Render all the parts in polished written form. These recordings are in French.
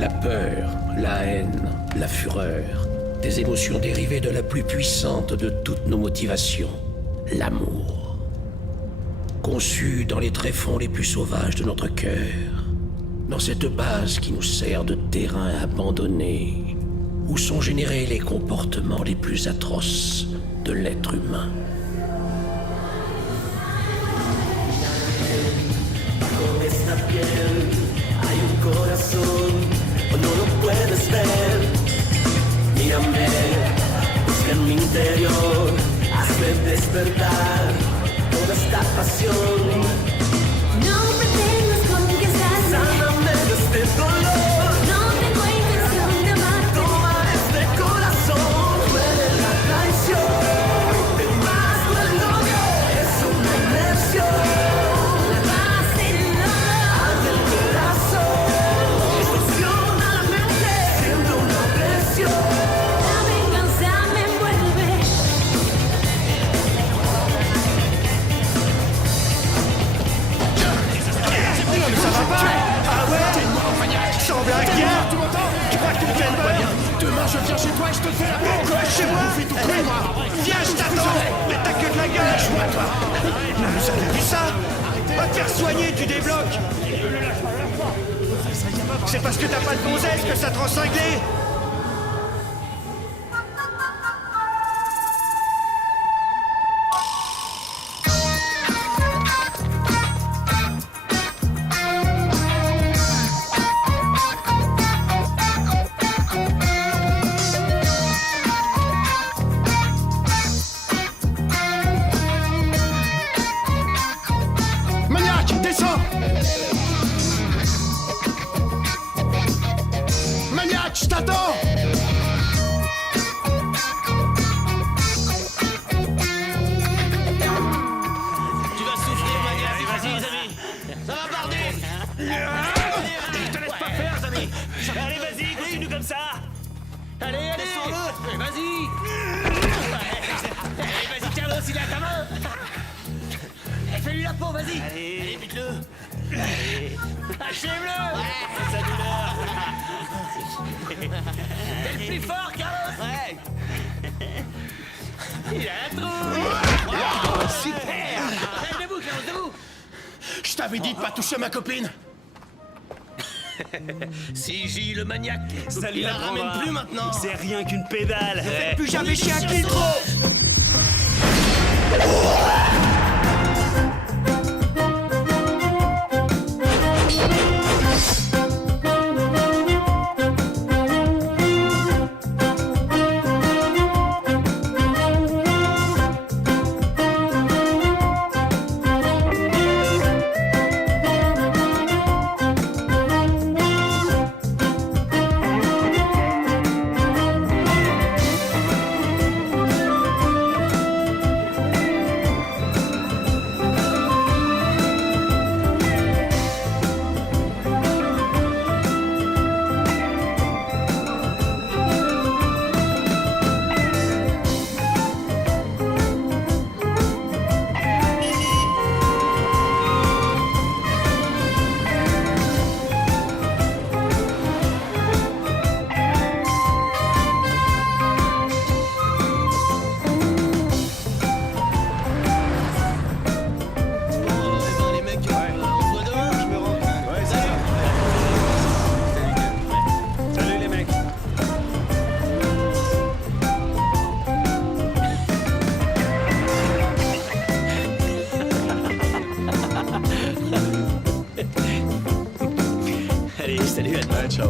La peur, la haine, la fureur, des émotions dérivées de la plus puissante de toutes nos motivations, l'amour. Conçu dans les tréfonds les plus sauvages de notre cœur, dans cette base qui nous sert de terrain abandonné, où sont générés les comportements les plus atroces de l'être humain. No lo puedes ver, mírame, busca en mi interior, hazme despertar toda esta pasión. No pretendas conquistarme, Sáname de este dolor, no tengo intención de amarte. toma este corazón, duele la traición, de más duele el odio, es una inmersión. Al corazón, distorsiona la mente, siento una presión. La venganza me envuelve. Ça va pas? Ah ouais? Semble inquiet! Tu crois que tu me fais peur? Demain, je viens chez toi et je te fais la peau. Quoi, chez moi? Je fais tout cru, moi. Viens, je t'attends! Mais t'as que de la gueule! Lâche-moi, toi! Vous avez vu ça? Va te faire soigner, tu débloques! C'est parce que t'as pas de gonzesse que ça te rend cinglé! Maniaque, descends. Maniaque, je t'attends. Tu vas souffrir, Maniaque. Allez, vas-y, les amis. Ça va barder. Je te laisse pas faire, les amis. Allez, vas-y, continue comme ça. Allez, allez. Vas-y. Allez, vas-y, Carlos, il est à ta main. Fais-lui la peau, vas-y. Allez, bute-le. Allez. Achève-le. Sa douleur. T'es le plus fort, Carlos. Ouais. Il a un trou. Super. Allez, debout, Carlos, debout. Je t'avais dit de pas toucher ma copine. CJ le maniaque, Ça lui il la apprendra. ramène plus maintenant. C'est rien qu'une pédale. Plus jamais chez un filtre! Les mecs, on se voit demain. Je me rends. Ouais, salut. Salut les mecs. Allez, salut à toi. Ciao.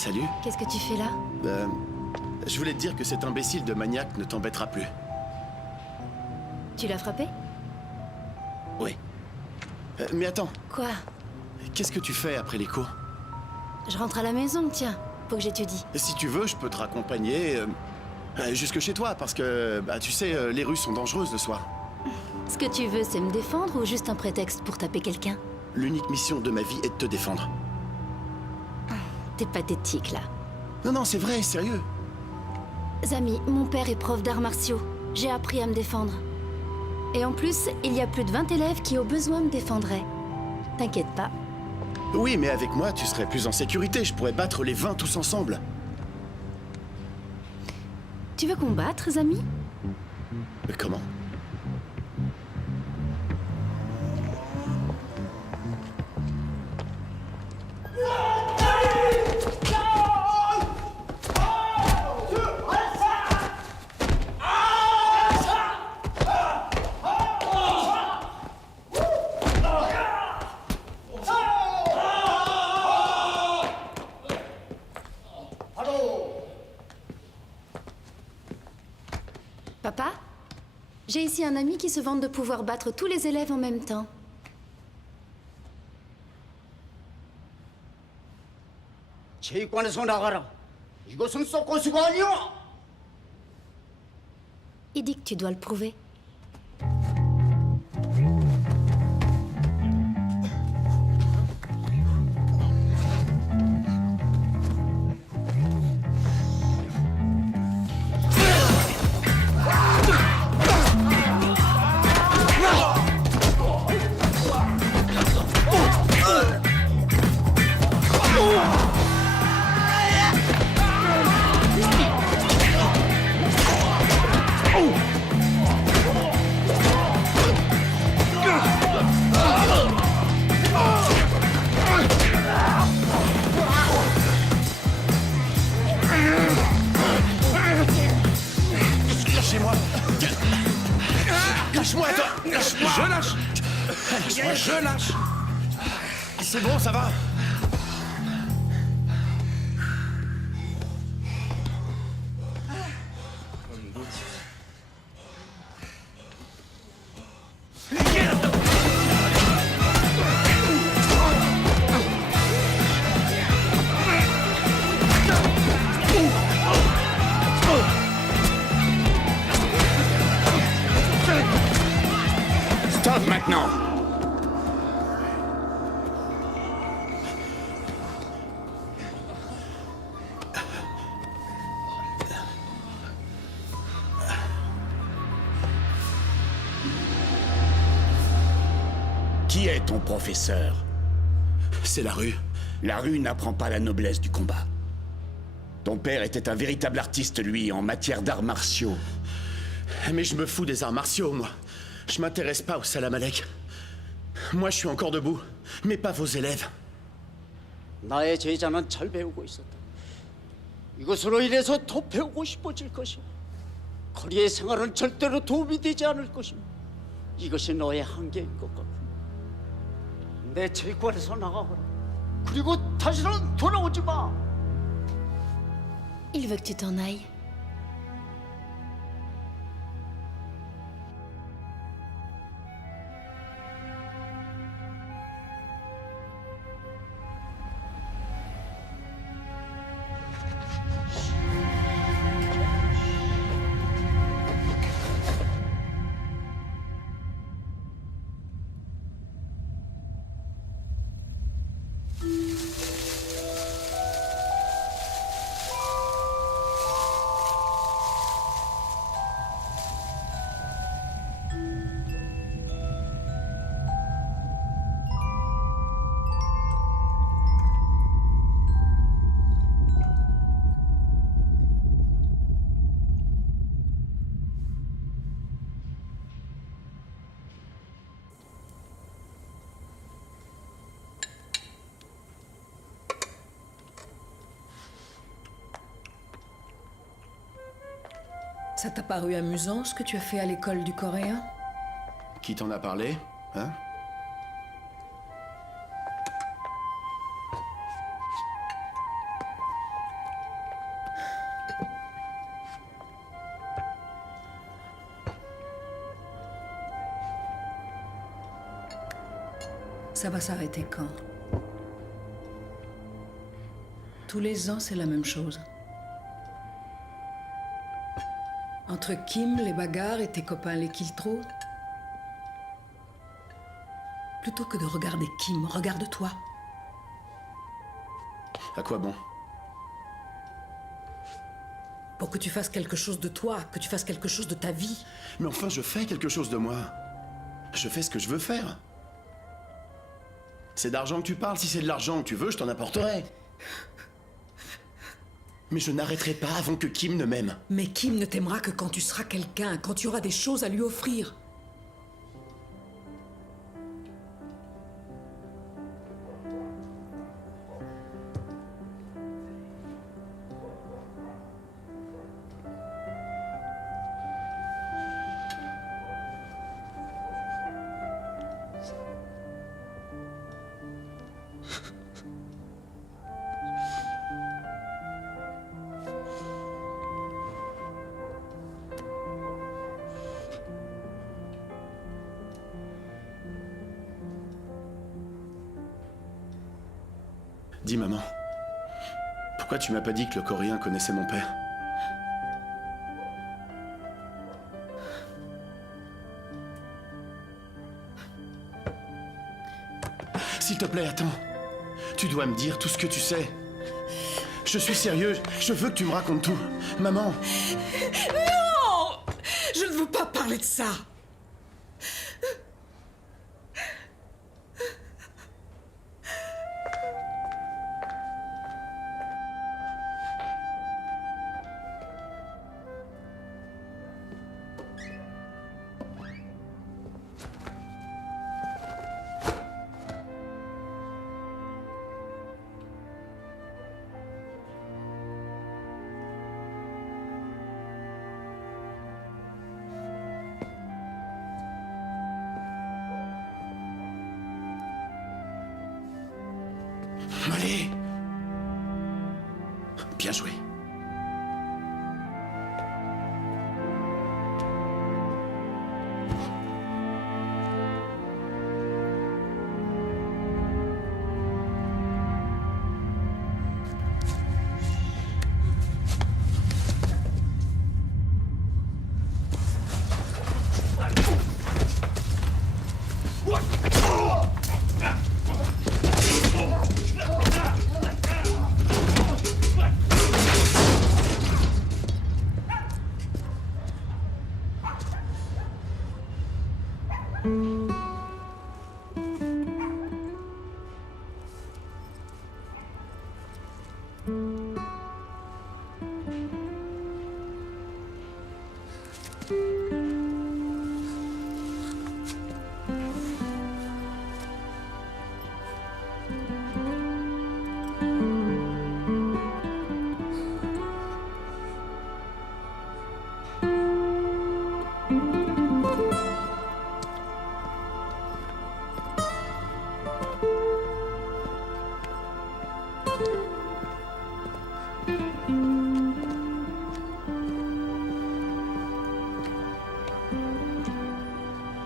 Salut. Qu'est-ce que tu fais là? Je voulais te dire que cet imbécile de maniaque ne t'embêtera plus. Tu l'as frappé? Oui. Mais attends, Quoi? qu'est-ce que tu fais après les cours? Je rentre à la maison, tiens. Faut que j'étudie. Si tu veux, je peux te raccompagner jusque chez toi, parce que, tu sais, les rues sont dangereuses le soir. Ce que tu veux, c'est me défendre ou juste un prétexte pour taper quelqu'un? L'unique mission de ma vie est de te défendre. T'es pathétique, là. Non, non, c'est vrai, sérieux. Zami, mon père est prof d'arts martiaux. J'ai appris à me défendre. Et en plus, il y a plus de 20 élèves qui au besoin me défendraient. T'inquiète pas. Oui, mais avec moi, tu serais plus en sécurité. Je pourrais battre les 20 tous ensemble. Tu veux combattre, Zami? Mais comment? Papa? J'ai ici un ami qui se vante de pouvoir battre tous les élèves en même temps. 체육관에서 나가라. 이것은 서커스가 아니야. Il dit que tu dois le prouver. Lâchez-moi. Lâche-moi, toi. Lâche-moi. Je lâche. Lâche-moi, je lâche. C'est bon, ça va. Stop maintenant. Qui est ton professeur? C'est la rue. La rue n'apprend pas la noblesse du combat. Ton père était un véritable artiste, lui, en matière d'arts martiaux. Mais je me fous des arts martiaux, moi. Je m'intéresse pas au Salam Alek. Moi, je suis encore debout, mais pas vos élèves. 나의 제자는 잘 배우고 있었다. 이것으로 인해서 더 배우고 싶어질 것이오. 거리의 생활은 절대로 도움이 되지 않을 것이오. 이것이 너의 한계인 것 같고. 내 체육관에서 나가거라. 그리고 다시는 돌아오지 마. Il veut que tu t'en ailles. Ça t'a paru amusant ce que tu as fait à l'école du coréen? Qui t'en a parlé, hein? Ça va s'arrêter quand? Tous les ans, c'est la même chose. Entre Kim, les bagarres, et tes copains, les Kiltro. Plutôt que de regarder Kim, regarde-toi. À quoi bon? Pour que tu fasses quelque chose de toi, que tu fasses quelque chose de ta vie. Mais enfin, je fais quelque chose de moi. Je fais ce que je veux faire. C'est d'argent que tu parles. Si c'est de l'argent que tu veux, je t'en apporterai. Mais je n'arrêterai pas avant que Kim ne m'aime. Mais Kim ne t'aimera que quand tu seras quelqu'un, quand tu auras des choses à lui offrir. Dis, maman, pourquoi tu m'as pas dit que le Coréen connaissait mon père? S'il te plaît, attends. Tu dois me dire tout ce que tu sais. Je suis sérieux, je veux que tu me racontes tout. Maman, Non! Je ne veux pas parler de ça. allez. Bien joué.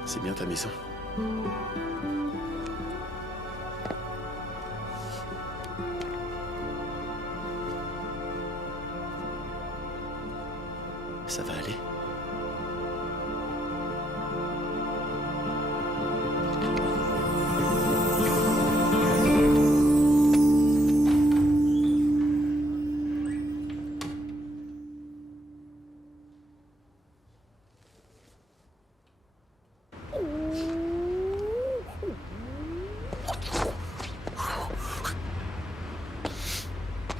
C'est bien ta maison. Ça va aller.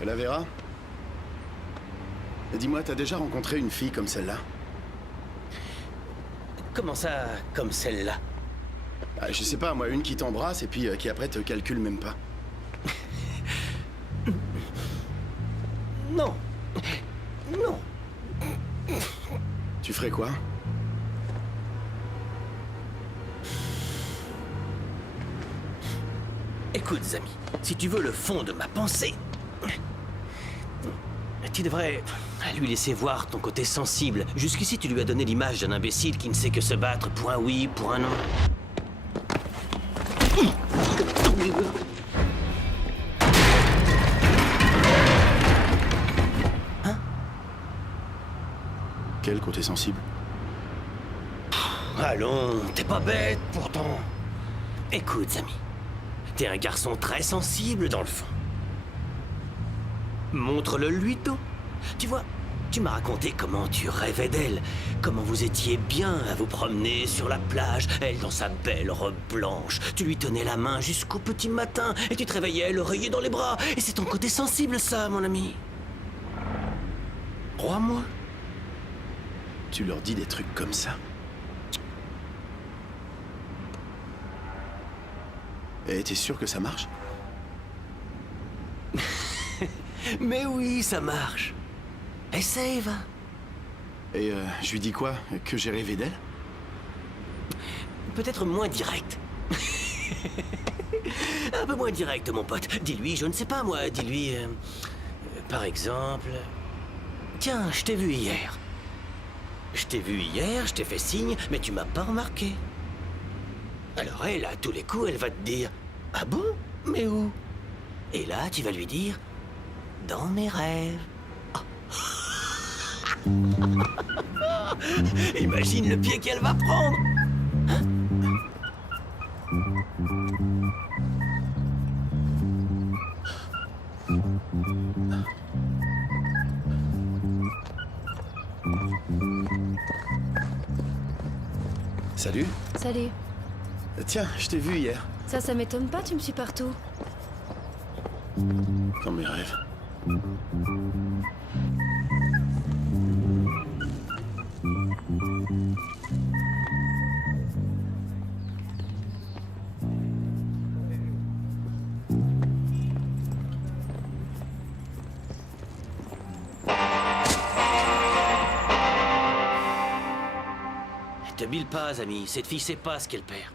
La Vera? Dis-moi, t'as déjà rencontré une fille comme celle-là? Comment ça, comme celle-là? Ah, je sais pas, moi, une qui t'embrasse et puis qui après te calcule même pas. Non. Non. Tu ferais quoi? Écoute, Zami, si tu veux le fond de ma pensée, tu devrais lui laisser voir ton côté sensible. Jusqu'ici, tu lui as donné l'image d'un imbécile qui ne sait que se battre pour un oui, pour un non. Quel côté sensible? Allons, t'es pas bête pourtant. Écoute, Zami, t'es un garçon très sensible dans le fond. Montre-le lui donc. Tu vois, tu m'as raconté comment tu rêvais d'elle, comment vous étiez bien à vous promener sur la plage, elle dans sa belle robe blanche. Tu lui tenais la main jusqu'au petit matin et tu te réveillais l'oreiller dans les bras. Et c'est ton côté sensible, ça, mon ami. Crois-moi. Tu leur dis des trucs comme ça? Et t'es sûr que ça marche? Mais oui, ça marche. Essaye, va. Et je lui dis quoi? Que j'ai rêvé d'elle? Peut-être moins direct. Un peu moins direct, mon pote. Dis-lui, je ne sais pas, moi. Dis-lui, par exemple... Tiens, je t'ai vu hier. Je t'ai vu hier, je t'ai fait signe, mais tu m'as pas remarqué. Alors elle, à tous les coups, elle va te dire... Ah bon? Mais où? Et là, tu vas lui dire... Dans mes rêves. Imagine le pied qu'elle va prendre. Salut. Salut. Tiens, je t'ai vu hier. Ça m'étonne pas, tu me suis partout. Dans mes rêves. Te bile pas, ami. Cette fille sait pas ce qu'elle perd.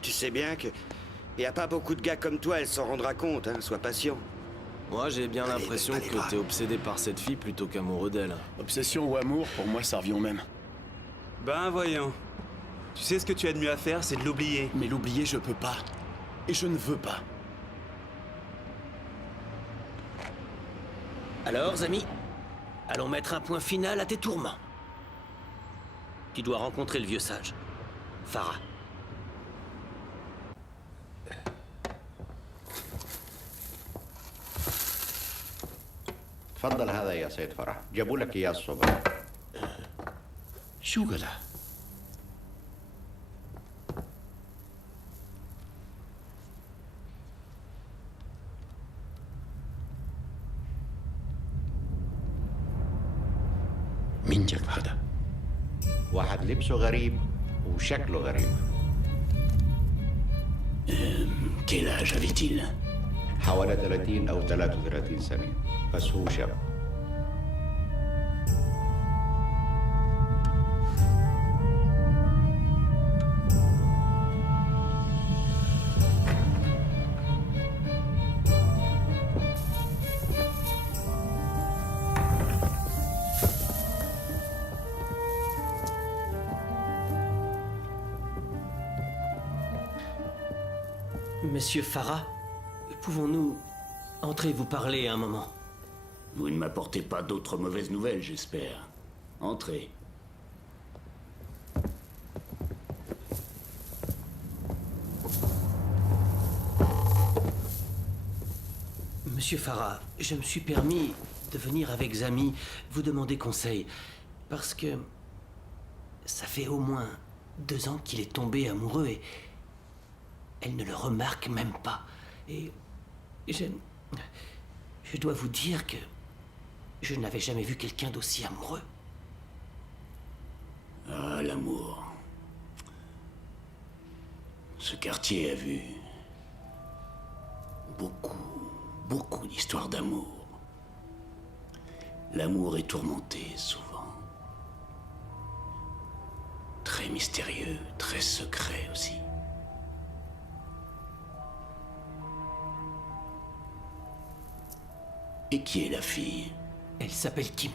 Tu sais bien que... Y a pas beaucoup de gars comme toi, elle s'en rendra compte, hein. Sois patient. Moi, j'ai bien l'impression allez, que t'es obsédé par cette fille plutôt qu'amoureux d'elle. Obsession ou amour, pour moi, ça revient au même. Ben voyons. Tu sais ce que tu as de mieux à faire, c'est de l'oublier. Mais l'oublier, je peux pas. Et je ne veux pas. Alors, Zami, allons mettre un point final à tes tourments. Tu dois rencontrer le vieux sage, Farah. تفضل هذا يا سيد فرح جابوا لك اياه الصبح شو قالها؟ مين جاب هذا؟ واحد لبسه غريب وشكله غريب. Quel âge avait-il? حوالي 30 أو 33 سنة بس هو شاب. Monsieur Farah, pouvons-nous entrer vous parler un moment? Vous ne m'apportez pas d'autres mauvaises nouvelles, j'espère. Entrez. Monsieur Farah, je me suis permis de venir avec Zami vous demander conseil. Parce que ça fait au moins 2 ans qu'il est tombé amoureux et elle ne le remarque même pas. Et je dois vous dire que je n'avais jamais vu quelqu'un d'aussi amoureux. Ah, l'amour. Ce quartier a vu beaucoup d'histoires d'amour. L'amour est tourmenté souvent. Très mystérieux, très secret aussi. Et qui est la fille? Elle s'appelle Kim.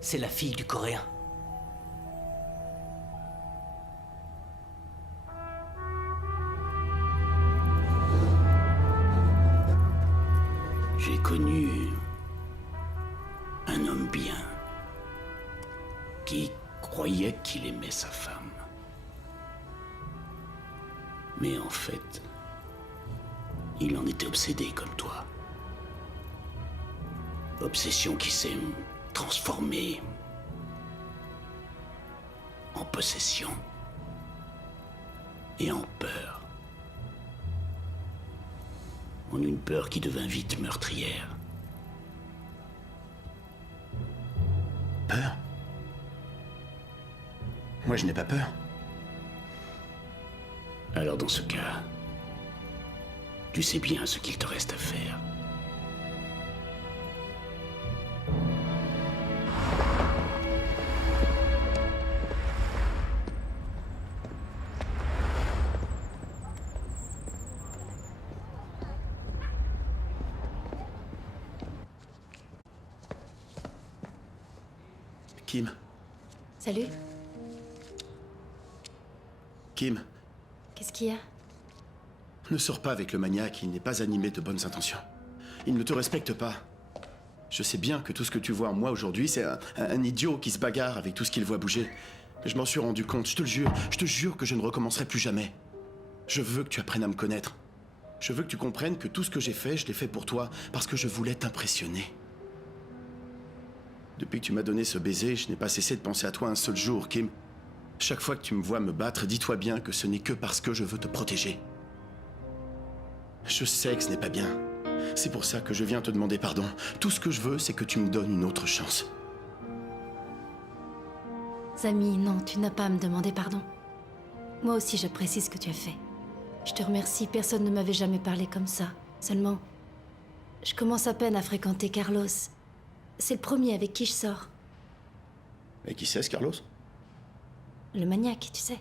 C'est la fille du Coréen. connu un homme bien qui croyait qu'il aimait sa femme. Mais en fait, il en était obsédé comme toi. Obsession qui s'est transformée en possession et en peur. En une peur qui devint vite meurtrière. Peur? Moi, je n'ai pas peur. Alors dans ce cas, tu sais bien ce qu'il te reste à faire. Kim. Salut. Kim, Qu'est-ce qu'il y a? ne sors pas avec le maniaque, il n'est pas animé de bonnes intentions. Il ne te respecte pas. Je sais bien que tout ce que tu vois en moi aujourd'hui, c'est un idiot qui se bagarre avec tout ce qu'il voit bouger. Mais je m'en suis rendu compte, je te jure que je ne recommencerai plus jamais. Je veux que tu apprennes à me connaître. Je veux que tu comprennes que tout ce que j'ai fait, je l'ai fait pour toi, parce que je voulais t'impressionner. Depuis que tu m'as donné ce baiser, je n'ai pas cessé de penser à toi un seul jour, Kim. Chaque fois que tu me vois me battre, dis-toi bien que ce n'est que parce que je veux te protéger. Je sais que ce n'est pas bien. C'est pour ça que je viens te demander pardon. Tout ce que je veux, c'est que tu me donnes une autre chance. Zami, non, tu n'as pas à me demander pardon. Moi aussi, j'apprécie ce que tu as fait. Je te remercie, personne ne m'avait jamais parlé comme ça. Seulement, je commence à peine à fréquenter Carlos. C'est le premier avec qui je sors. Et qui c'est, ce Carlos? Le maniaque, tu sais.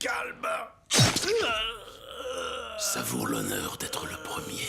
Calme. Savoure l'honneur d'être le premier.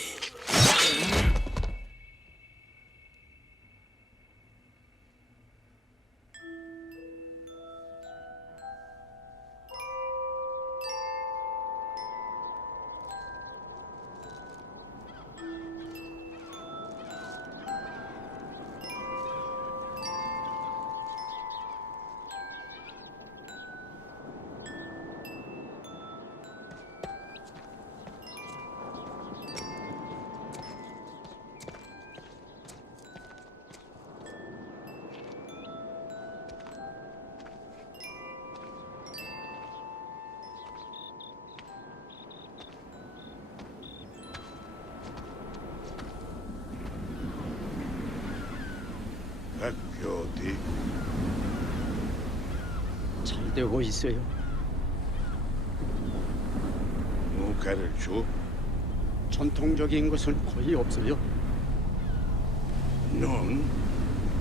학교 어디? 잘 되고 있어요. 뭐 가르쳐? 전통적인 것은 거의 없어요. 넌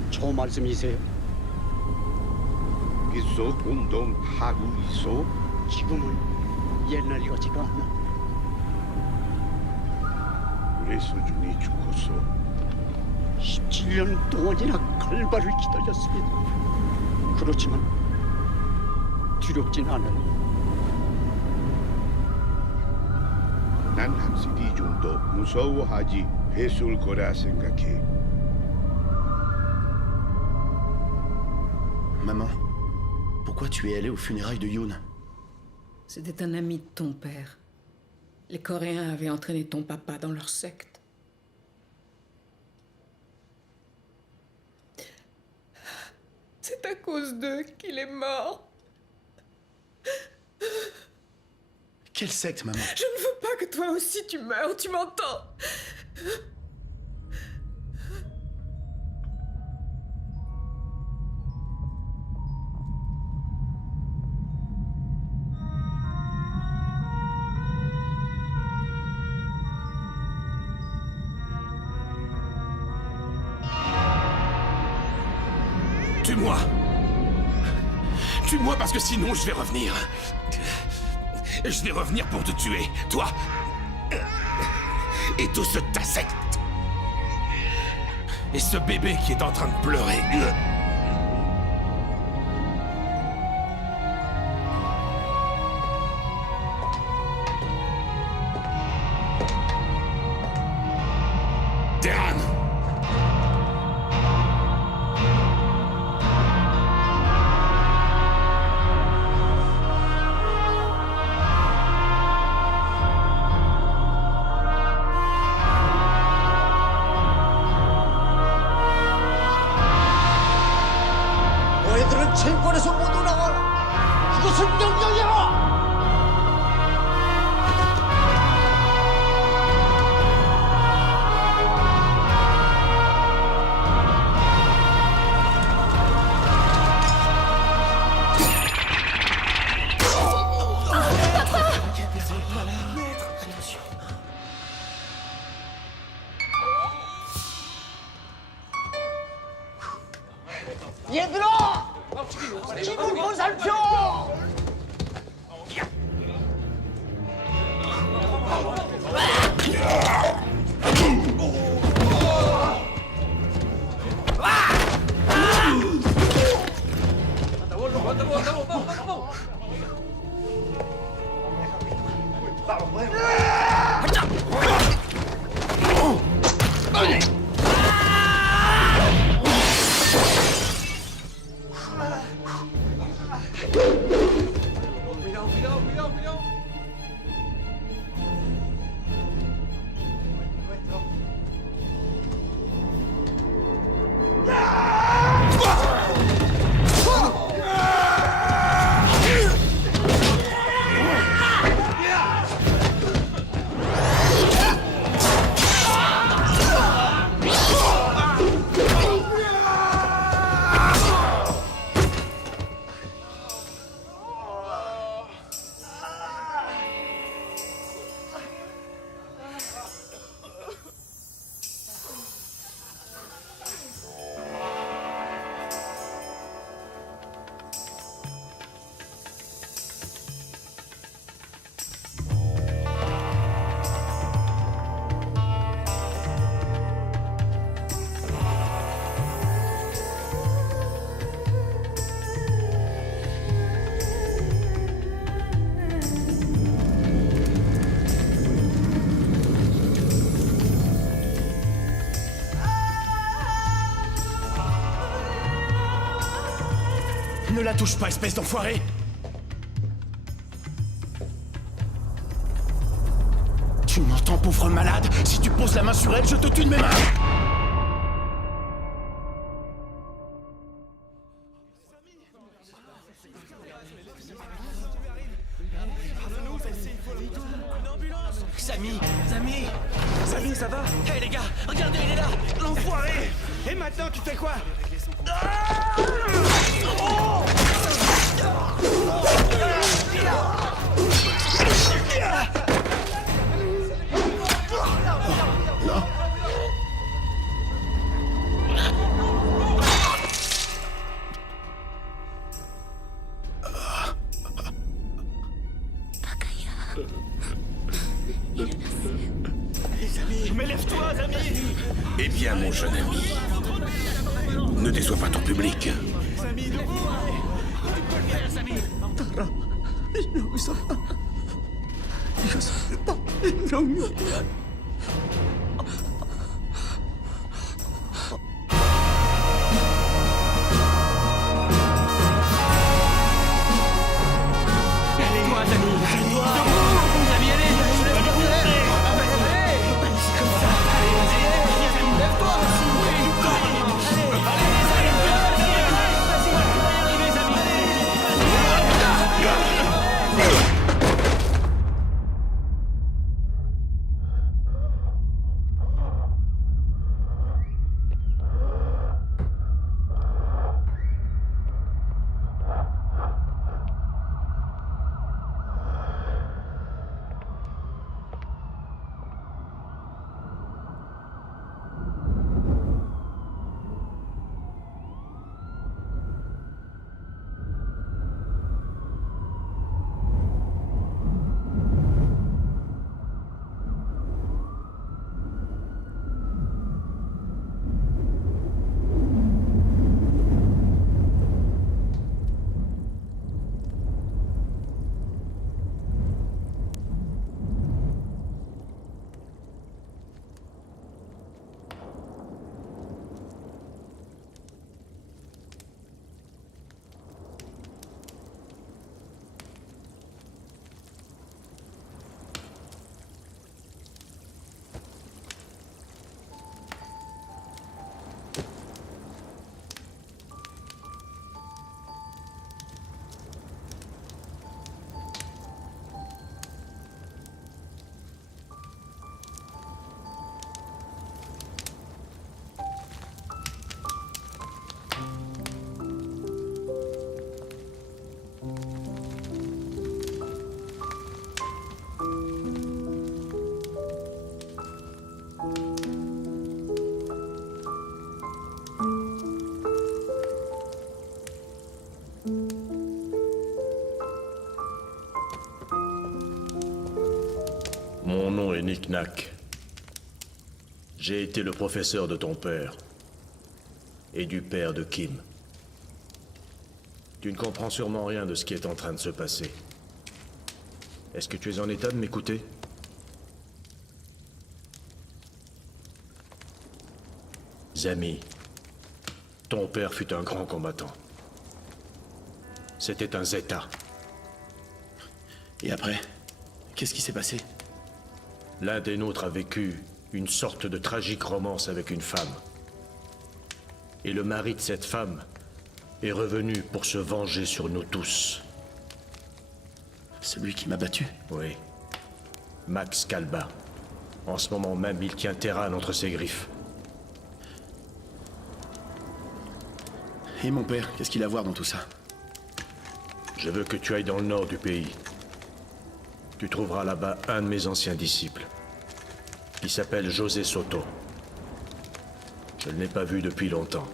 저 말씀이세요? 있어? 운동하고 있어? 지금은 옛날 같지가 않아. 우리 수준이 죽었어. 17년 동안이나 칼발을 기다렸습니다. 그렇지만 두렵진 않아요. 난 확실히 좀 더 무서워하지 했을 거라 생각해. Maman, pourquoi tu es allée aux funérailles de Yoon? C'était un ami de ton père. Les Coréens avaient entraîné ton papa dans leur secte. C'est à cause d'eux qu'il est mort. Quelle secte, maman? Je ne veux pas que toi aussi tu meurs, tu m'entends? Tue-moi. Tue-moi parce que sinon je vais revenir. Je vais revenir pour te tuer, toi. Et tout ce ta secte. Et ce bébé qui est en train de pleurer. Terran. 너희들은 체육관에서 모두 나와라. 이것은 명령이야. 얘들아! 기분 보살펴! Ne la touche pas, espèce d'enfoiré! Tu m'entends, pauvre malade? Si tu poses la main sur elle, je te tue de mes mains! Samy! Samy! Samy, ça va? Hé les gars, regardez, il est là! L'enfoiré! Et maintenant, tu fais quoi? Mais lève-toi, Samy! Eh bien, mon jeune ami, ne déçois pas ton public. Samy, debout! Tu peux le faire, Samy! Lève-toi, Samy! Debout! Samy, allez! Comme ça! Allez, vas-y! Lève-toi! Mon nom est Nick Nack. J'ai été le professeur de ton père. Et du père de Kim. Tu ne comprends sûrement rien de ce qui est en train de se passer. Est-ce que tu es en état de m'écouter? Zami, ton père fut un grand combattant. C'était un Zeta. Et après, qu'est-ce qui s'est passé? L'un des nôtres a vécu une sorte de tragique romance avec une femme. Et le mari de cette femme est revenu pour se venger sur nous tous. Celui qui m'a battu? Oui. Max Kalba. En ce moment même, il tient Terran entre ses griffes. Et mon père, qu'est-ce qu'il a à voir dans tout ça? Je veux que tu ailles dans le nord du pays. Tu trouveras là-bas un de mes anciens disciples. Il s'appelle José Soto. Je ne l'ai pas vu depuis longtemps.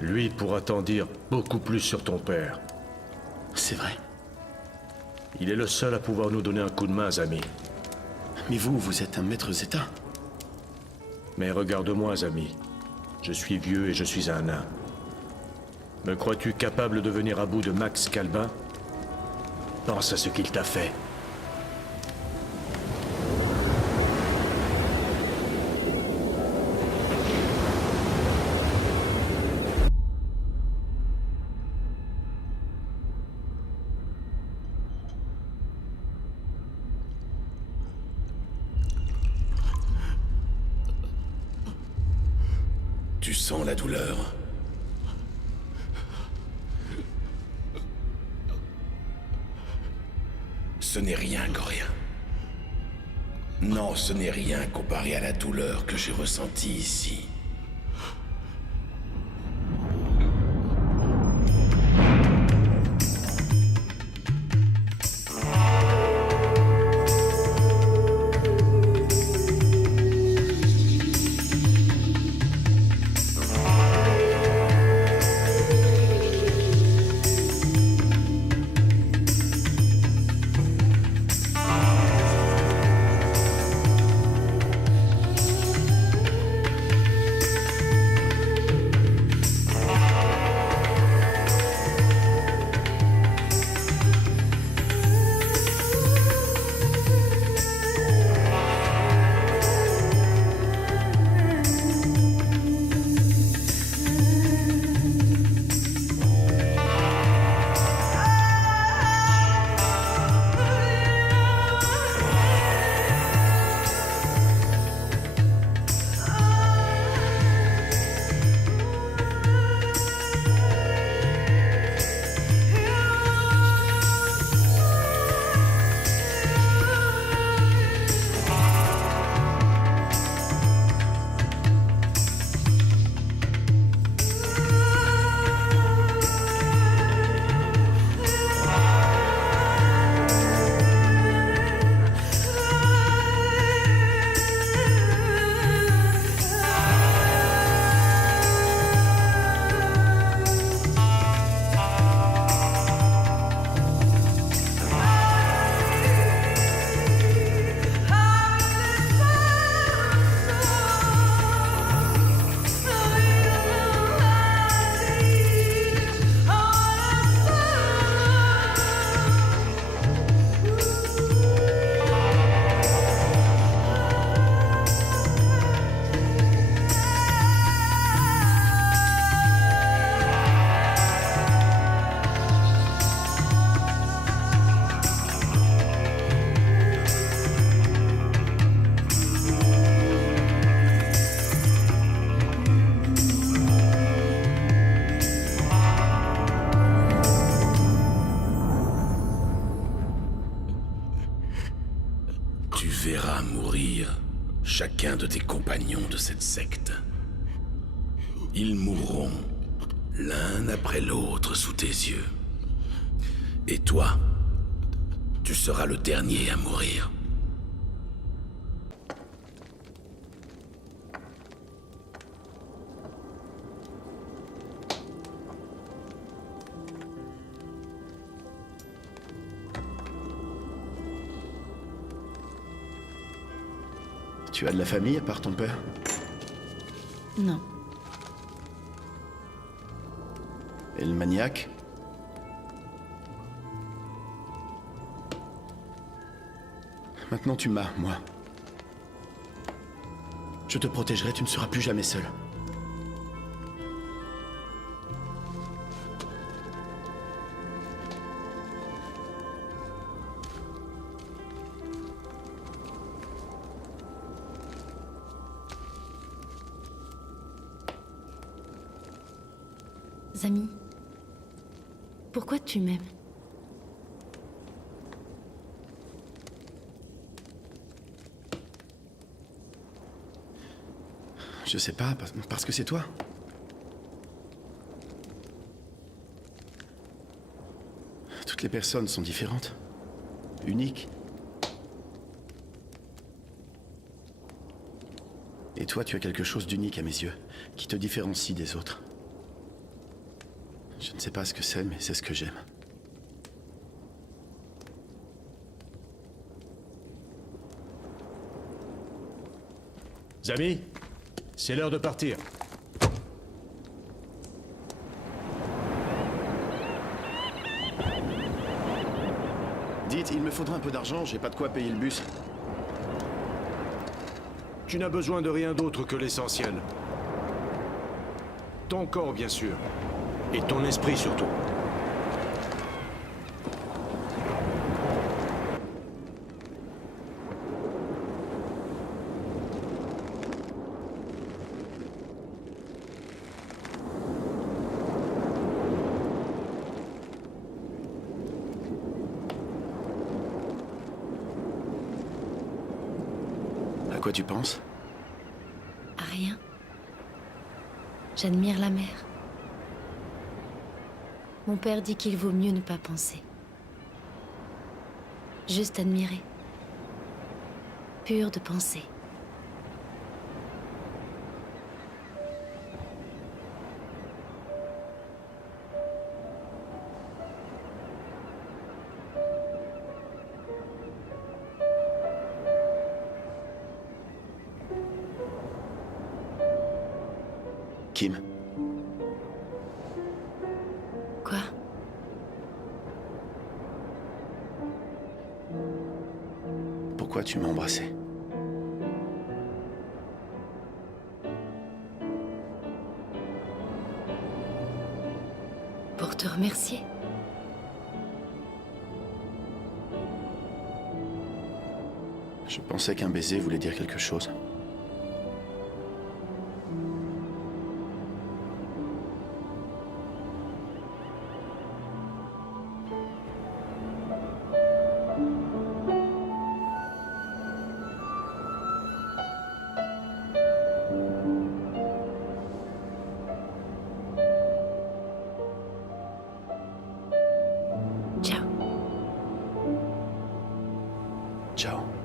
Lui pourra t'en dire beaucoup plus sur ton père. C'est vrai. Il est le seul à pouvoir nous donner un coup de main, Zami. Mais vous êtes un maître Zeta. Mais regarde-moi, Zami. Je suis vieux et je suis un nain. Me crois-tu capable de venir à bout de Max Kalba? Pense à ce qu'il t'a fait. sens la douleur. Ce n'est rien, Coréen. Non, ce n'est rien comparé à la douleur que j'ai ressentie ici. Tu verras mourir chacun de tes compagnons de cette secte. Ils mourront l'un après l'autre sous tes yeux. Et toi, tu seras le dernier à mourir. Tu as de la famille à part ton père? Non. Et le maniaque? Maintenant tu m'as, moi. Je te protégerai, tu ne seras plus jamais seul. Zami, pourquoi tu m'aimes? Je sais pas, parce que c'est toi. Toutes les personnes sont différentes, uniques. Et toi, tu as quelque chose d'unique à mes yeux, qui te différencie des autres. Je ne sais pas ce que c'est, mais c'est ce que j'aime. Amis, c'est l'heure de partir. Dites, il me faudra un peu d'argent, j'ai pas de quoi payer le bus. Tu n'as besoin de rien d'autre que l'essentiel. Ton corps, bien sûr. Et ton esprit, surtout. quoi tu penses? À rien. J'admire la mer. Mon père dit qu'il vaut mieux ne pas penser. Juste admirer. Pur de pensée. Kim, Quoi? pourquoi tu m'as embrassé? Pour te remercier. Je pensais qu'un baiser voulait dire quelque chose. Ciao. Ciao.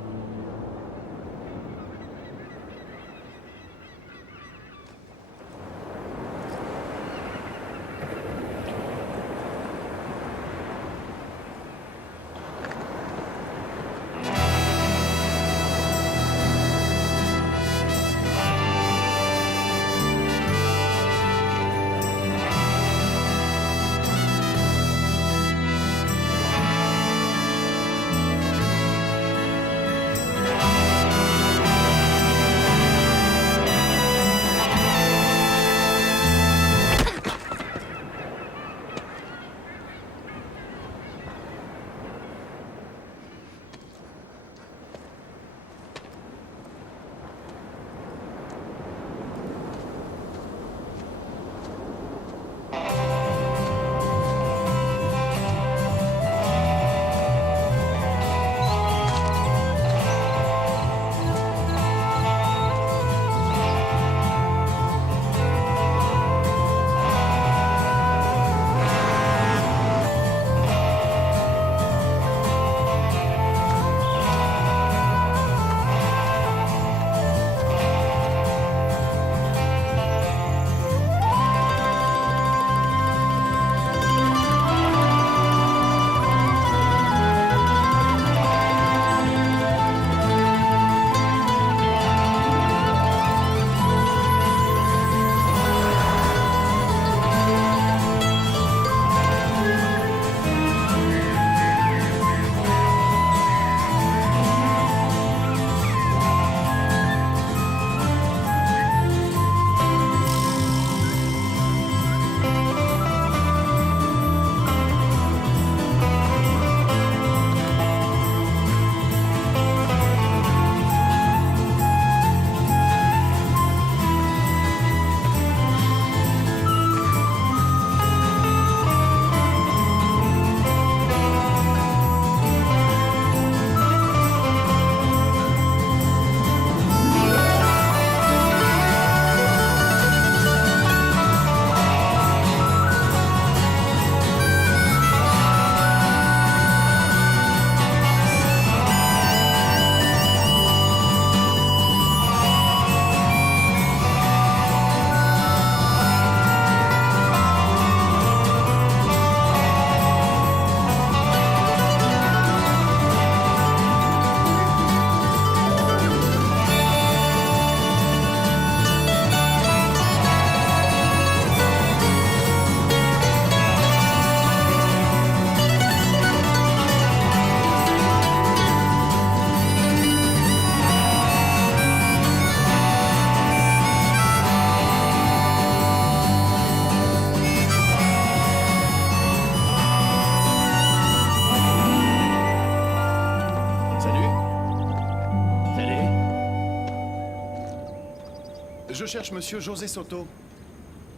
Je cherche monsieur José Soto.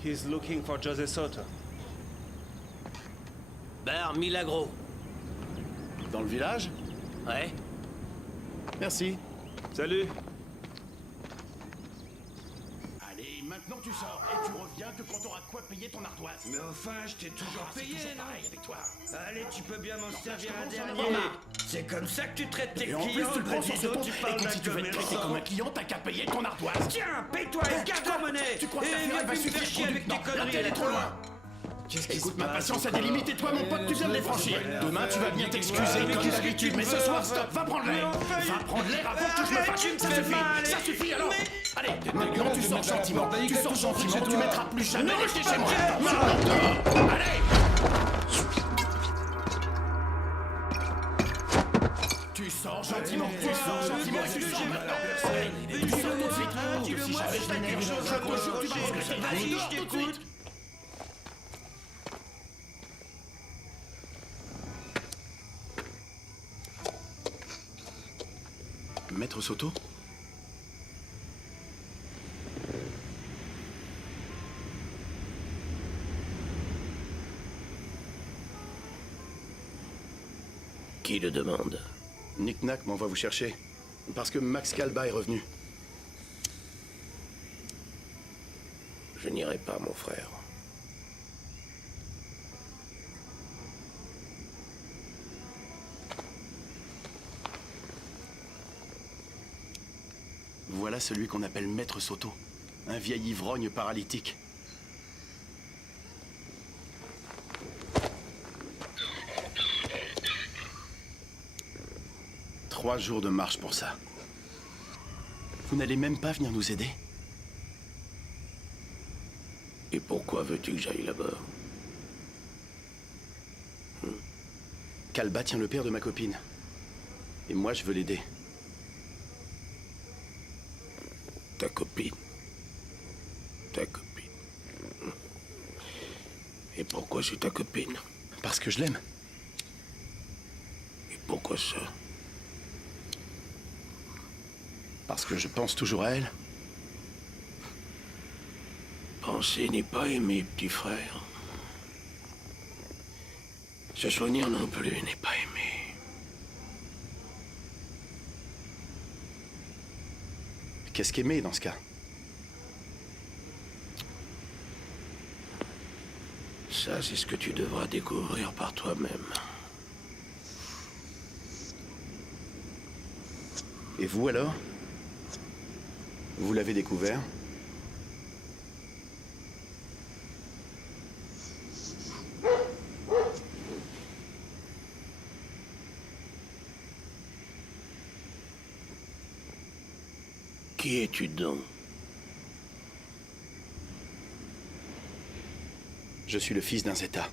He's looking for José Soto. Bar Milagro. Dans le village? Ouais. Merci. Salut. sors et tu reviens que quand t'auras de quoi payer ton ardoise. Mais enfin, je t'ai toujours C'est payé, toujours non? pareil avec toi. Allez, tu peux bien m'en servir un commence à en dernier. avoir marre. C'est comme ça que tu traites tes Et en plus, clients, tu le prends sur ce Badido, ton. tu Et parles quand d'un si tu veux te traiter commerçant. comme un client, t'as qu'à payer ton ardoise. Tiens, paye-toi et garde ta monnaie. Tu crois que Et ta viens affaire va plus me suffire faire chier pour avec du- tes Non, conneries. là, t'es allé trop d'accord? loin. Qu'est-ce qui Écoute, se ma passe patience a encore? des limites et toi, mon pote, tu viens de les franchir. Demain, tu vas venir t'excuser Mais comme qu'est-ce que d'habitude. tu Mais ce veux, soir, enfin? stop, va prendre Mais l'air. enfin, Va prendre l'air avant que je me arrête, fâche. tu me Ça fais suffit, mal, ça suffit alors. Allez, maintenant tu mais sors gentiment. Tu sors gentiment, tu mettras plus jamais Non, les pieds je chez moi. t'aime. Sors dehors. Allez. Tu sors gentiment, tu sors gentiment et tu sors maintenant. Allez, tu sors tout de suite. Si jamais je m'énerve, je te jure, tu vas regretter. Allez, dehors tout de suite. Maître Soto? Qui le demande? Nick Nack m'envoie vous chercher. Parce que Max Calba est revenu. Je n'irai pas, mon frère. Voilà celui qu'on appelle Maître Soto. Un vieil ivrogne paralytique. Trois jours de marche pour ça. Vous n'allez même pas venir nous aider? Et pourquoi veux-tu que j'aille là-bas? Calba tient le père de ma copine. Et moi, je veux l'aider. Ta copine. Ta copine. Et pourquoi c'est ta copine? Parce que je l'aime. Et pourquoi ça? Parce que je pense toujours à elle. Penser n'est pas aimer, petit frère. Se soigner non plus n'est pas aimer. Qu'est-ce qu'aimer dans ce cas? Ça, c'est ce que tu devras découvrir par toi-même. Et vous alors? Vous l'avez découvert? Qui es-tu donc? Je suis le fils d'un Zeta.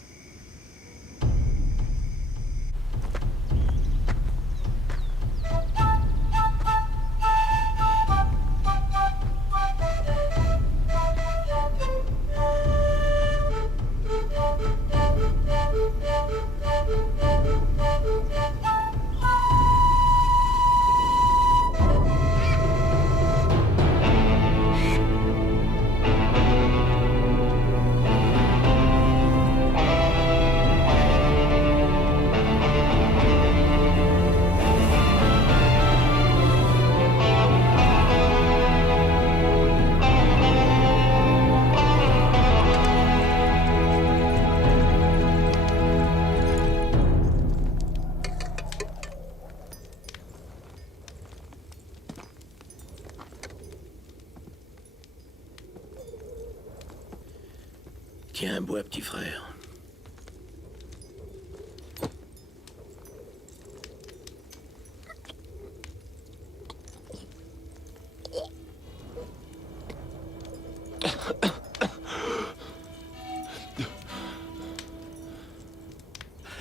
Tiens, bois, petit frère.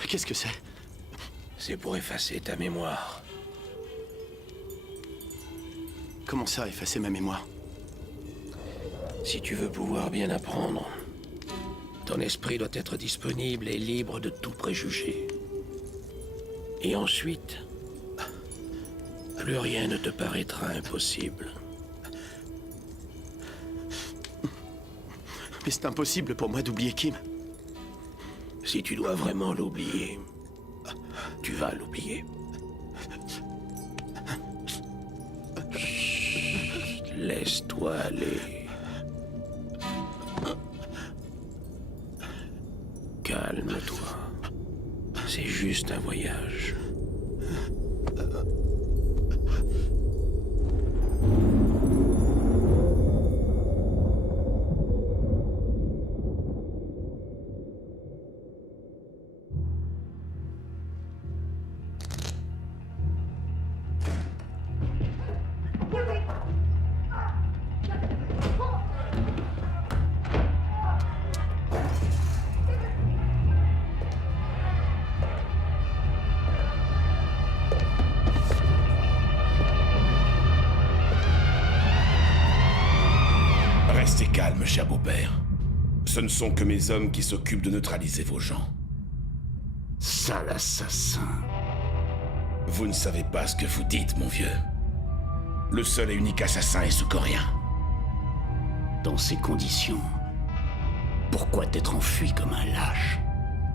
Qu'est-ce que c'est? C'est pour effacer ta mémoire. Comment ça, effacer ma mémoire? Si tu veux pouvoir bien apprendre, ton esprit doit être disponible et libre de tout préjugé. Et ensuite, plus rien ne te paraîtra impossible. Mais c'est impossible pour moi d'oublier Kim. Si tu dois vraiment l'oublier, tu vas l'oublier. Chut, laisse-toi aller. Calme-toi. C'est juste un voyage. Restez calme, cher beau-père. Ce ne sont que mes hommes qui s'occupent de neutraliser vos gens. Sale assassin. Vous ne savez pas ce que vous dites, mon vieux. Le seul et unique assassin est ce coréen. Dans ces conditions, pourquoi t'être enfui comme un lâche?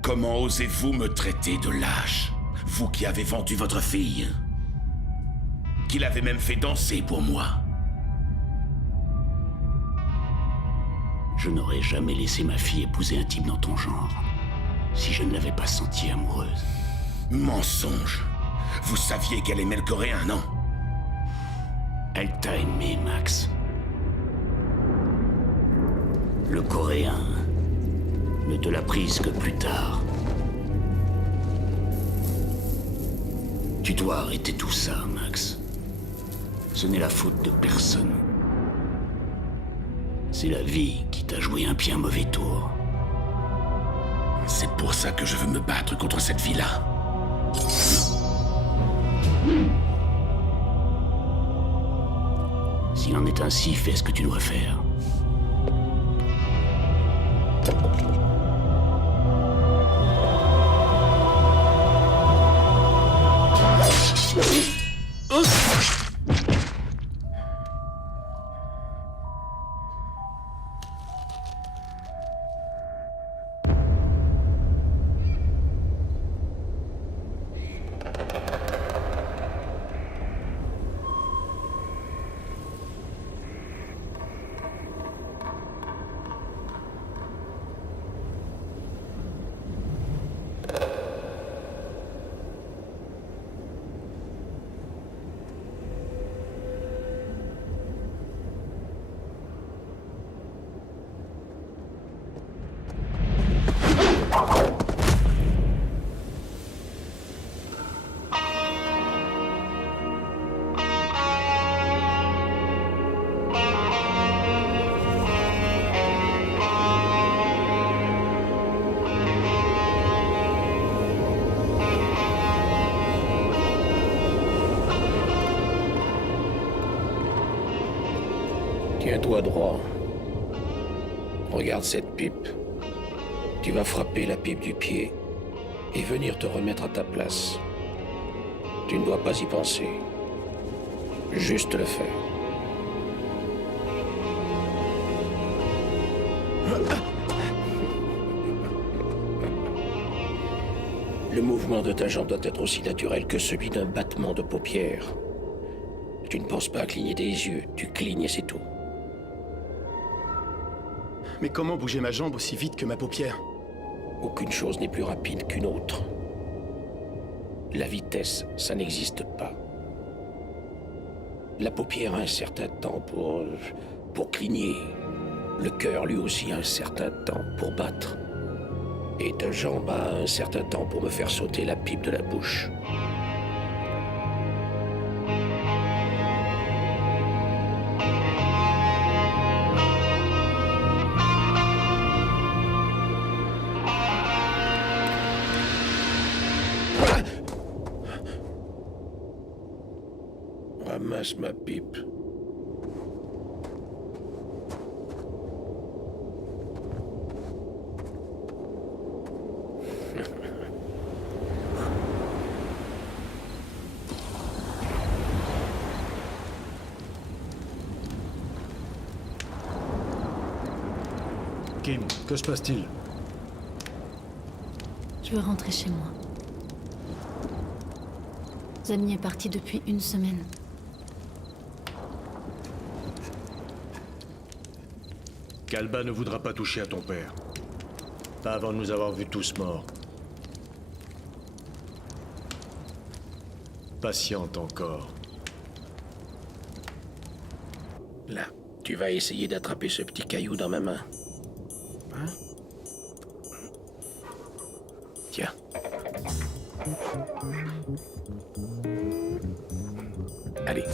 Comment osez-vous me traiter de lâche? Vous qui avez vendu votre fille. Qui l'avez même fait danser pour moi. Je n'aurais jamais laissé ma fille épouser un type dans ton genre, si je ne l'avais pas sentie amoureuse. Mensonge. Vous saviez qu'elle aimait le coréen, non? Elle t'a aimé, Max. Le coréen ne te l'a prise que plus tard. Tu dois arrêter tout ça, Max. Ce n'est la faute de personne. C'est la vie qui t'a joué un bien mauvais tour. C'est pour ça que je veux me battre contre cette vie-là. S'il en est ainsi, fais ce que tu dois faire. Tiens-toi droit. Regarde cette pipe. Tu vas frapper la pipe du pied et venir te remettre à ta place. Tu ne dois pas y penser. Juste le faire. Le mouvement de ta jambe doit être aussi naturel que celui d'un battement de paupières. Tu ne penses pas à cligner des yeux, tu clignes et c'est tout. Mais comment bouger ma jambe aussi vite que ma paupière? Aucune chose n'est plus rapide qu'une autre. La vitesse, ça n'existe pas. La paupière a un certain temps pour cligner. Le cœur, lui aussi, a un certain temps pour battre. Et ta jambe a un certain temps pour me faire sauter la pipe de la bouche. Ramasse ma pipe. Kim, que se passe-t-il? Je veux rentrer chez moi. Zami est parti depuis une semaine. Kalba ne voudra pas toucher à ton père. Pas avant de nous avoir vus tous morts. Patiente encore. Là, tu vas essayer d'attraper ce petit caillou dans ma main. Hein? Tiens. Allez.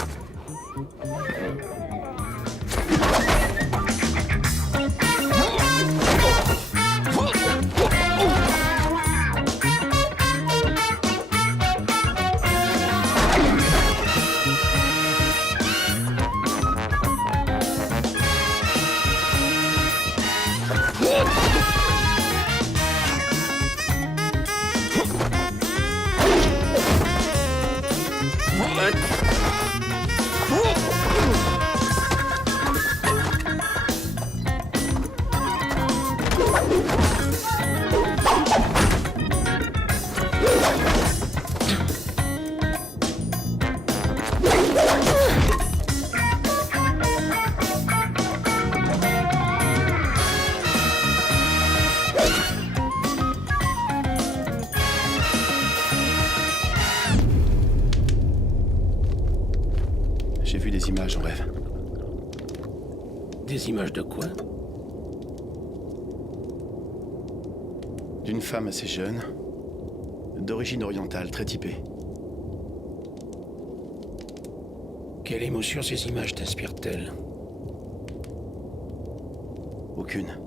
J'ai vu des images en rêve. Des images de quoi? D'une femme assez jeune, d'origine orientale, très typée. Quelle émotion ces images t'inspirent-elles? Aucune.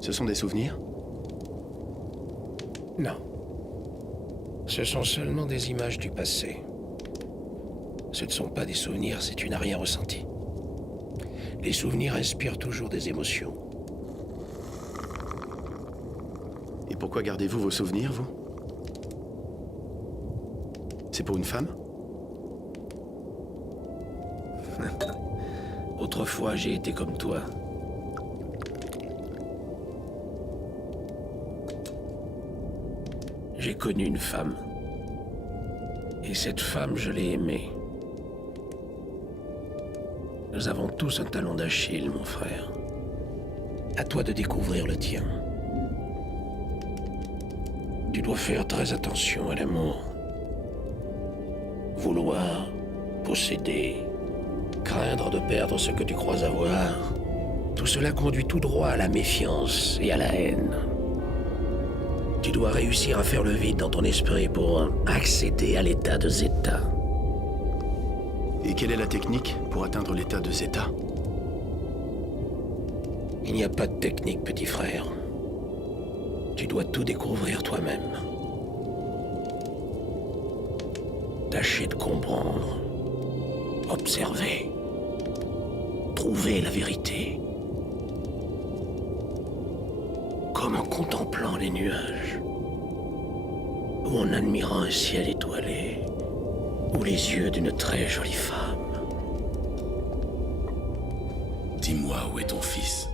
Ce sont des souvenirs? Non. Ce sont seulement des images du passé. Ce ne sont pas des souvenirs si tu n'as rien ressenti. Les souvenirs inspirent toujours des émotions. Et pourquoi gardez-vous vos souvenirs, vous? C'est pour une femme? Autrefois, j'ai été comme toi. J'ai connu une femme. Et cette femme, je l'ai aimée. Nous avons tous un talon d'Achille, mon frère. À toi de découvrir le tien. Tu dois faire très attention à l'amour. Vouloir, posséder, craindre de perdre ce que tu crois avoir, tout cela conduit tout droit à la méfiance et à la haine. Tu dois réussir à faire le vide dans ton esprit pour accéder à l'état de Zeta. Et quelle est la technique pour atteindre l'état de Zeta? Il n'y a pas de technique, petit frère. Tu dois tout découvrir toi-même. Tâcher de comprendre, observer, trouver la vérité. Comme en contemplant les nuages, ou en admirant un ciel étoilé, ou les yeux d'une très jolie femme. Dis-moi où est ton fils?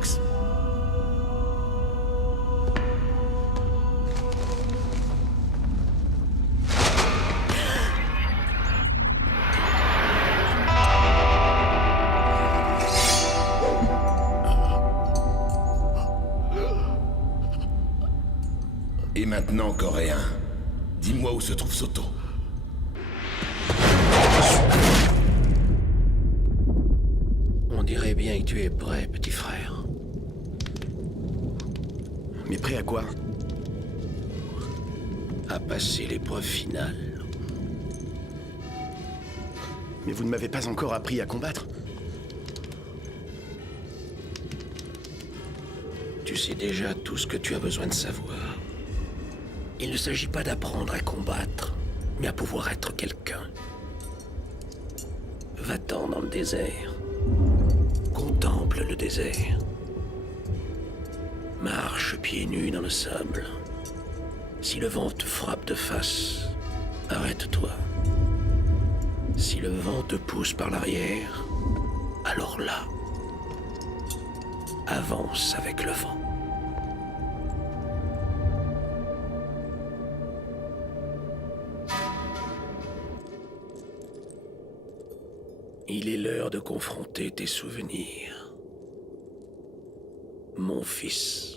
Alex. Et maintenant, Coréen, dis-moi où se trouve Soto. On dirait bien que tu es prêt, petit frère. Mais prêt à quoi? À passer l'épreuve finale. Mais vous ne m'avez pas encore appris à combattre. Tu sais déjà tout ce que tu as besoin de savoir. Il ne s'agit pas d'apprendre à combattre, mais à pouvoir être quelqu'un. Va-t'en dans le désert. Contemple le désert. Marche pieds nus dans le sable. Si le vent te frappe de face, arrête-toi. Si le vent te pousse par l'arrière, alors là, avance avec le vent. Il est l'heure de confronter tes souvenirs. Mon fils.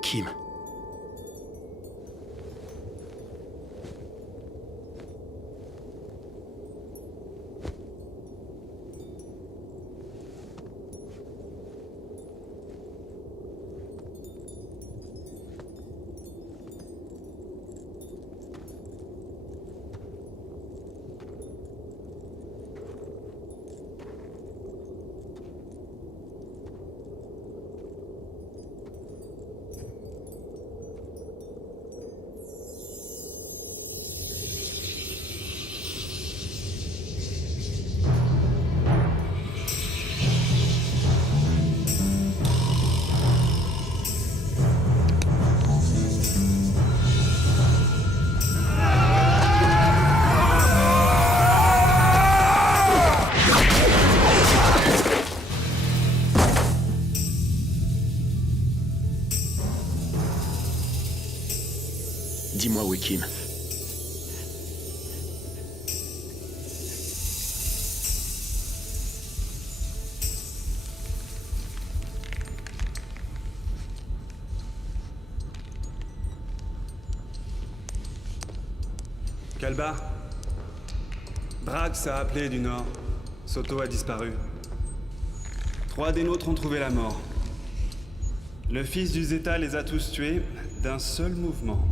Kim. Dis-moi où est Kim. Kalba. Drax a appelé du nord. Soto a disparu. 3 des nôtres ont trouvé la mort. Le fils du Zeta les a tous tués d'un seul mouvement.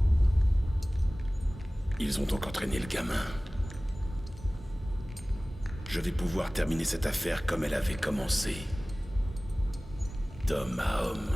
Ils ont donc entraîné le gamin. Je vais pouvoir terminer cette affaire comme elle avait commencé. D'homme à homme.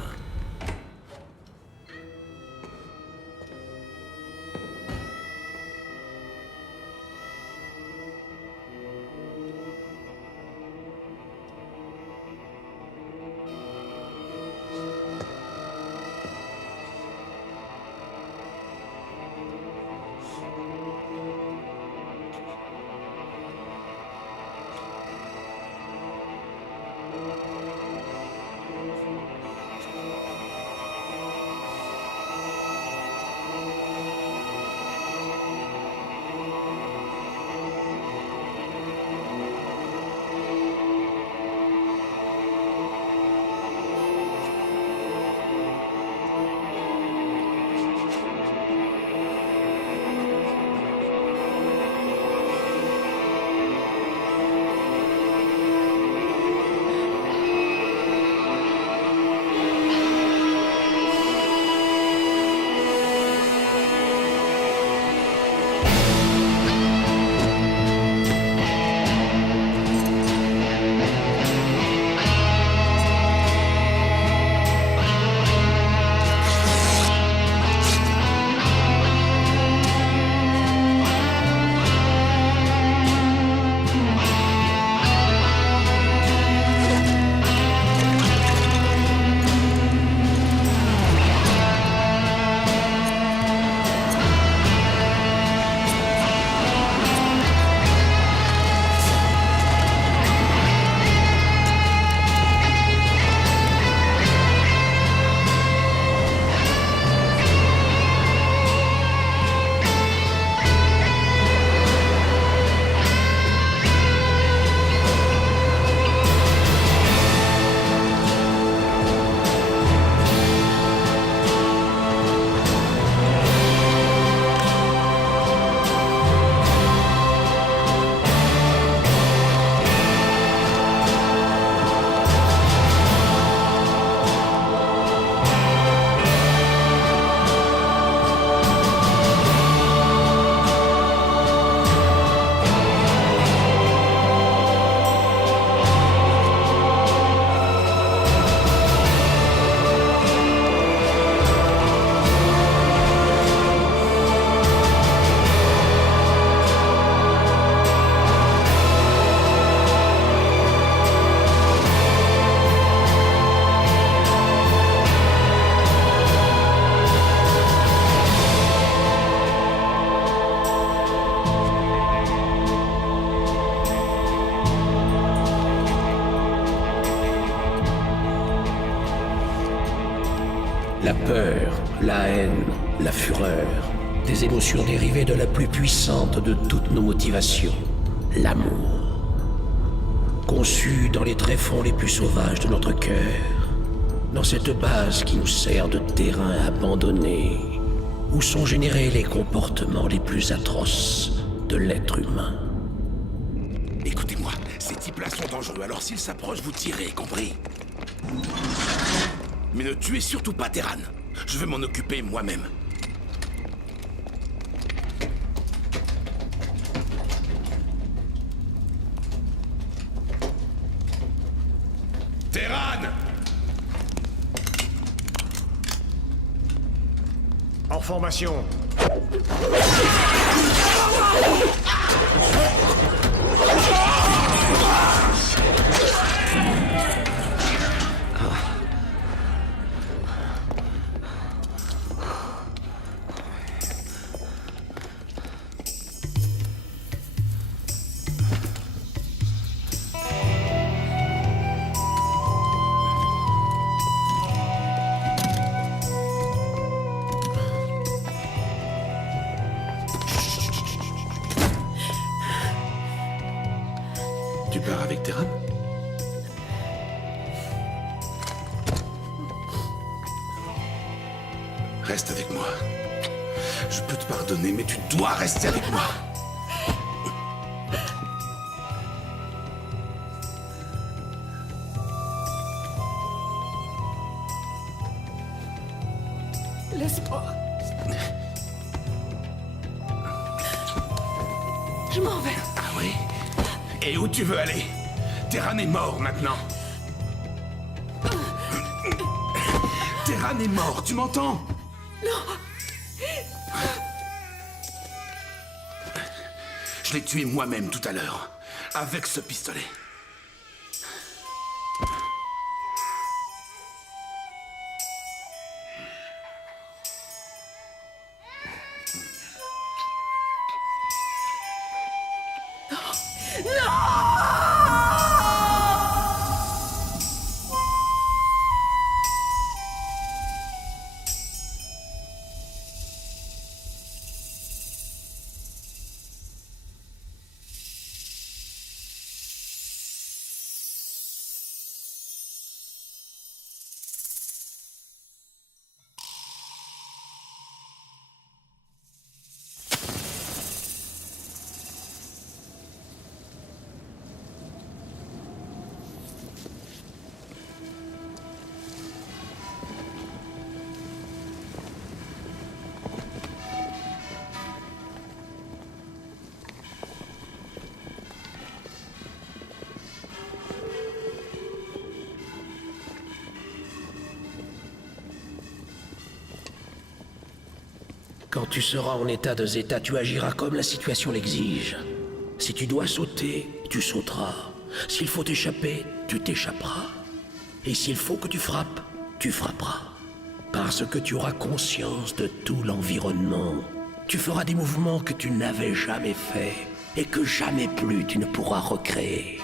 La peur, la haine, la fureur, des émotions dérivées de la plus puissante de toutes nos motivations, l'amour. Conçu dans les tréfonds les plus sauvages de notre cœur, dans cette base qui nous sert de terrain abandonné, où sont générés les comportements les plus atroces de l'être humain. Écoutez-moi, ces types-là sont dangereux, alors s'ils s'approchent, vous tirez, compris? Mais ne tuez surtout pas Terran. Je vais m'en occuper moi-même. Terran! En formation. Tu pars avec Terran? Reste avec moi. Je peux te pardonner, mais tu dois rester avec moi. Laisse-moi. Je m'en vais. Ah oui? Et où tu veux aller? Terran est mort maintenant. Terran est mort, tu m'entends? Non. Je l'ai tué moi-même tout à l'heure, avec ce pistolet. Quand tu seras en état de zéta, tu agiras comme la situation l'exige. Si tu dois sauter, tu sauteras. S'il faut t'échapper, tu t'échapperas. Et s'il faut que tu frappes, tu frapperas. Parce que tu auras conscience de tout l'environnement. Tu feras des mouvements que tu n'avais jamais faits et que jamais plus tu ne pourras recréer.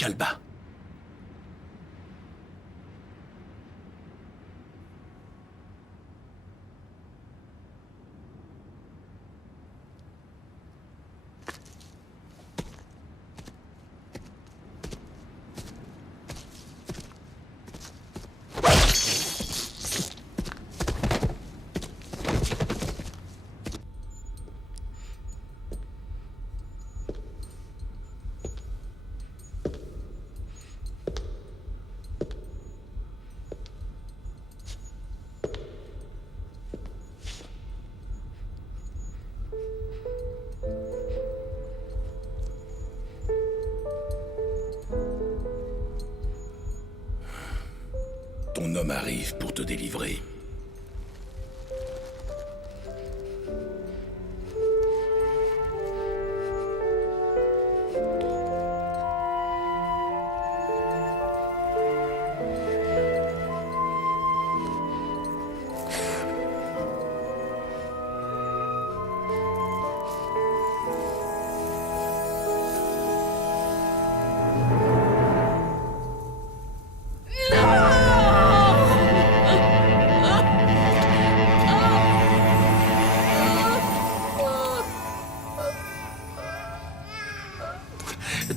Kalba. Ton homme arrive pour te délivrer.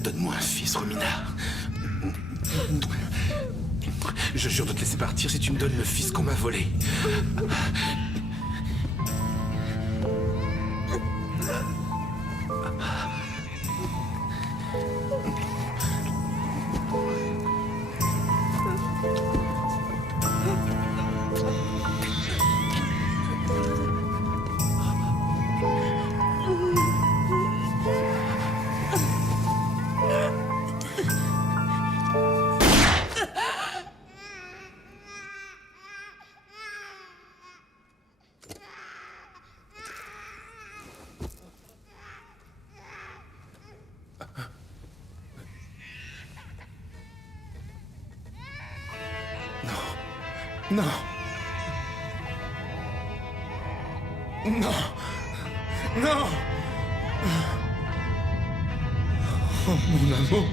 Donne-moi un fils, Romina. Je jure de te laisser partir si tu me donnes le fils qu'on m'a volé. Non. Non. Non. Oh, mon amour.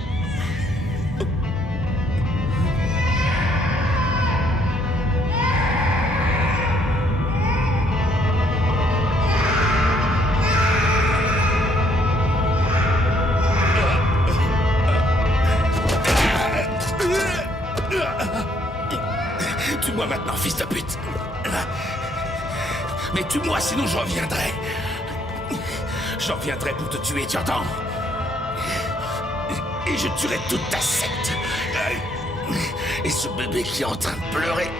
Tue-moi maintenant, fils de pute. Mais tue-moi, sinon je reviendrai. J'en viendrai pour te tuer, tu entends? Et je tuerai toute ta secte. Et ce bébé qui est en train de pleurer.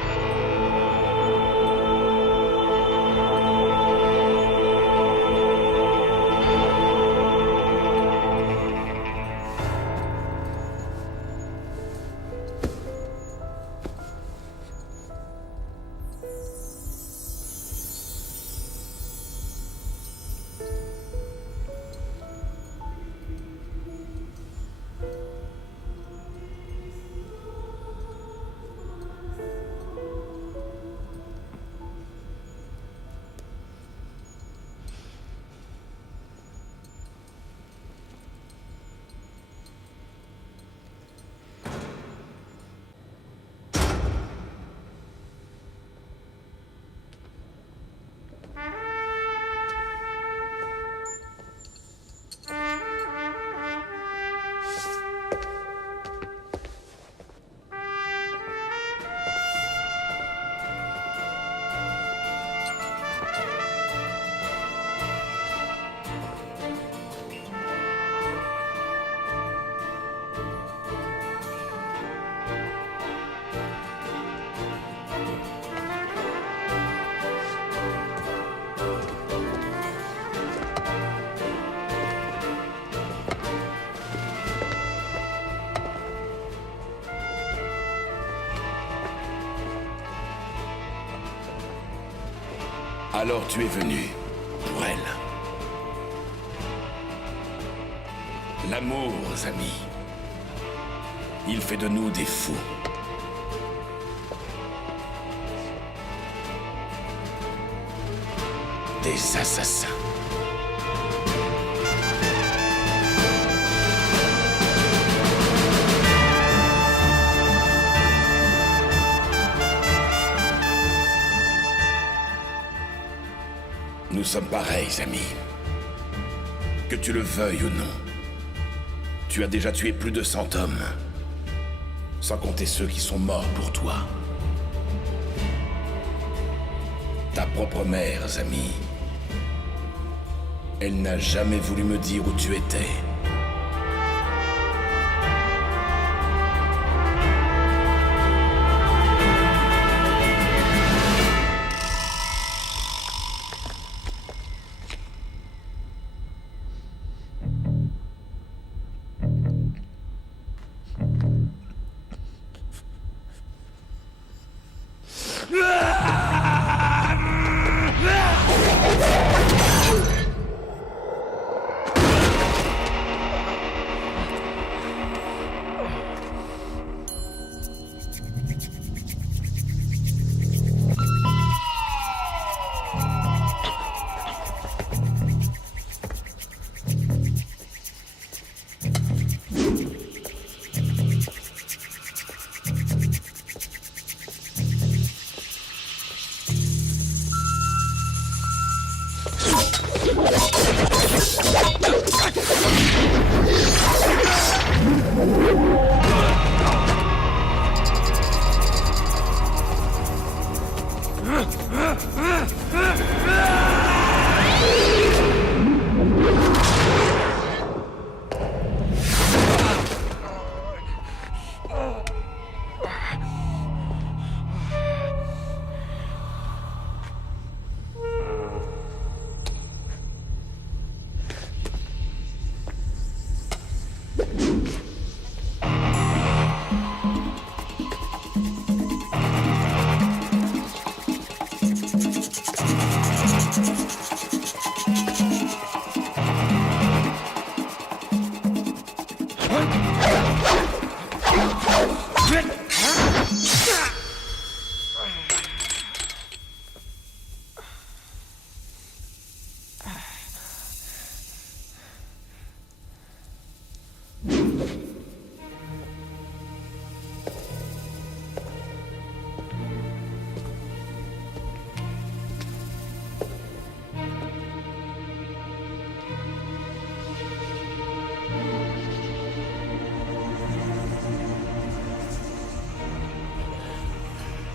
Alors tu es venu pour elle. L'amour, amis. Il fait de nous des fous. Des assassins. Nous sommes pareils, amis. Que tu le veuilles ou non. Tu as déjà tué plus de 100 hommes. Sans compter ceux qui sont morts pour toi. Ta propre mère, Zami. Elle n'a jamais voulu me dire où tu étais.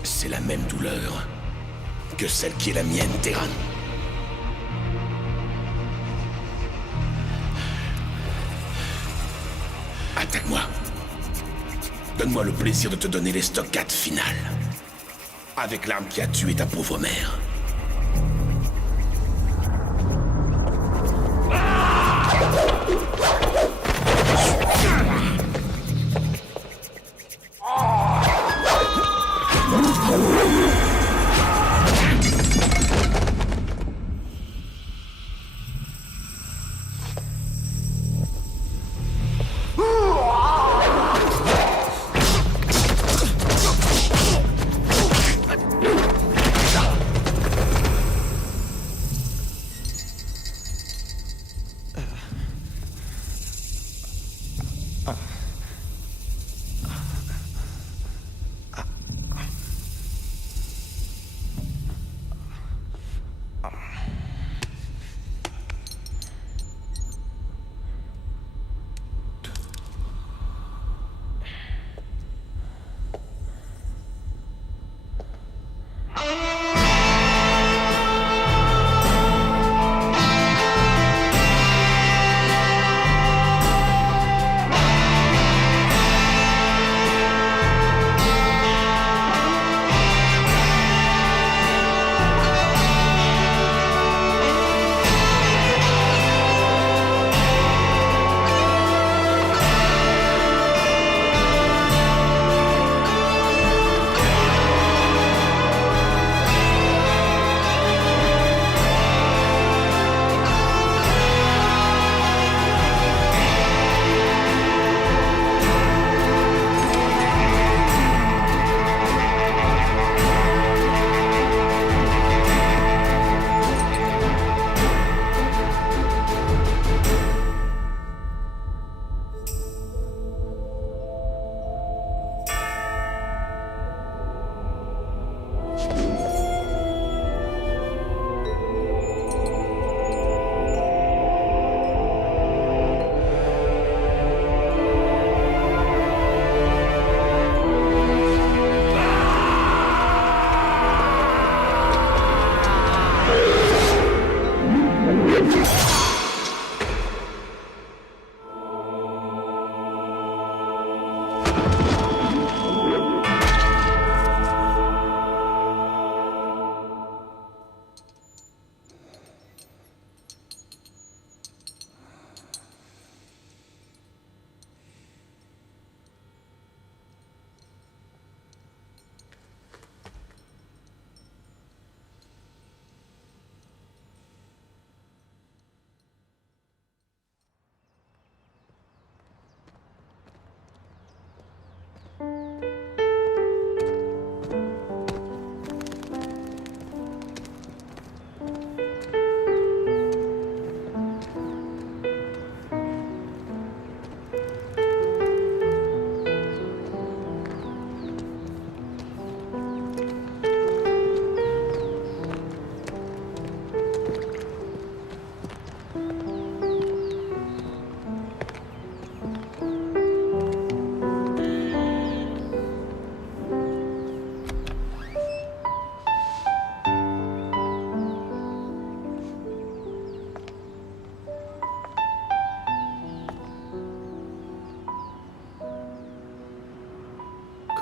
C'est la même douleur que celle qui est la mienne, Terran. Attaque-moi. Donne-moi le plaisir de te donner l'estocade finale. Avec l'arme qui a tué ta pauvre mère.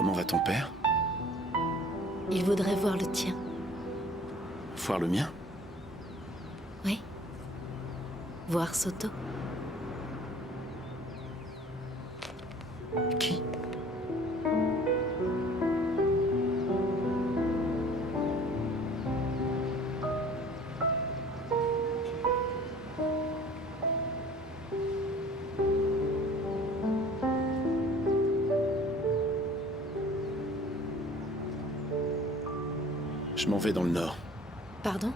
Comment va ton père? Il voudrait voir le tien. Voir le mien? Oui. Voir Soto. Qui? Je m'en vais dans le nord. Pardon?